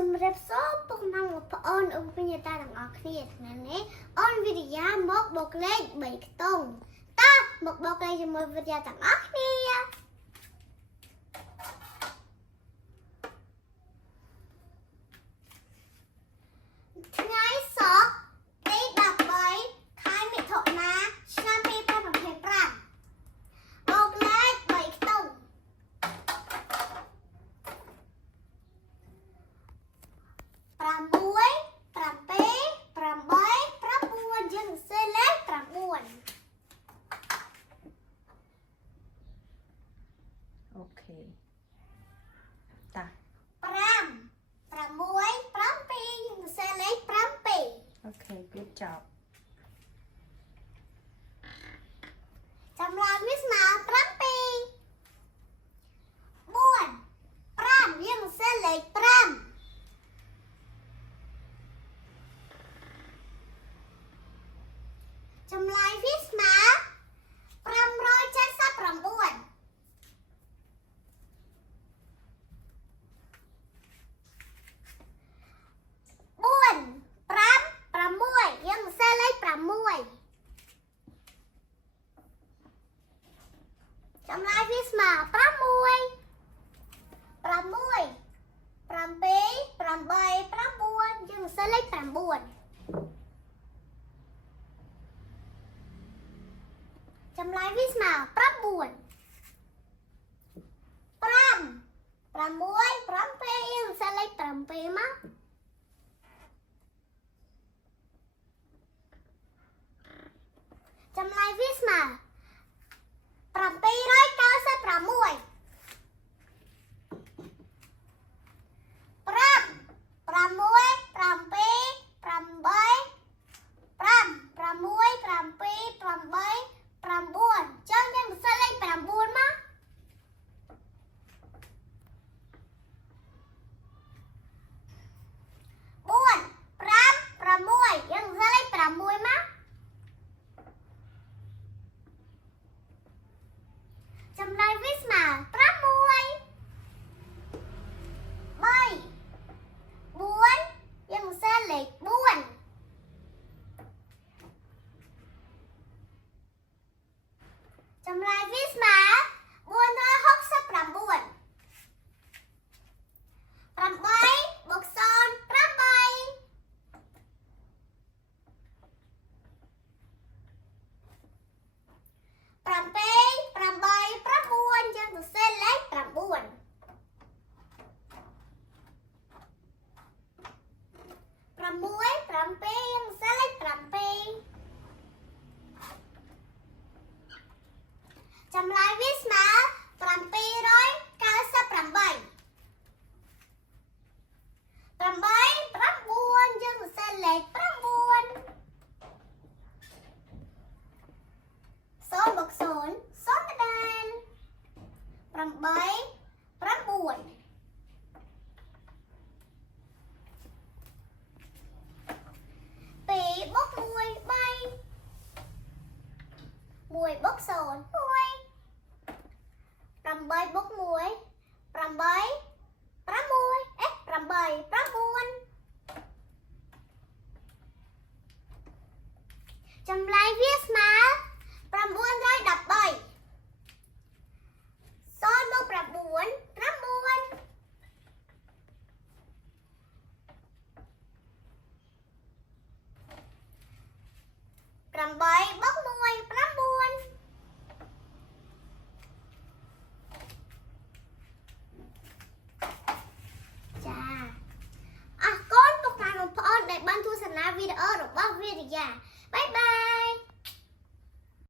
ជំរាបសួរពុកម៉ែបងប្អូនអ៊ំពេញតាទាំងអស់គ្នាថ្ងៃនេះអូនវិរិយាមកបូកលេខ3ខ្ទង់តើមកបូកលេខជាមួយវិរិយាទាំងអស់គ្នាថ្ងៃសុក្រទី13ខែមិថុនាឆ្នាំ2025បូកលេខ3ខ្ទង់អូខេតាអូខេ good job ចម្លើយវាស្មើ7 4 5យើងសរសេរលេខ5ចម្លើយវាស្មើ579 យើងសរសេរលេខ6ចម្លើយវាស្មើ6 7 8 9យើងសរសេរលេខ9ចម្លើយវាស្មើ9 5 6 7 យើងសរសេរលេខ7មកចម្លើយវាស្មើ796 ចឹងយើងសរសេរលេខ9មកយើងសរសេរលេខ6មកចម្លើយវាស្មើ6 3 4យើងសរសេរលេខ4ចម្លើយវាស្មើ469 8 បូក0 8 យើងសរសេរលេខ9 6 7 យើងសរសេរលេខ7ចម្លើយវាស្មើ798 8 9យើងសរសេរលេខ9 0 បូក0 0ដដែល8 9 2 បូក1 3 1 បូក0 1 8 បូក1 8 9 ចម្លើយវាស្មើ913 0 បូក9 9 8 បូក1 9ចាអរគុណពុកម៉ែបងប្អូនដែលបានទស្សនាវីដេអូរបស់វិរិយាបាយបាយ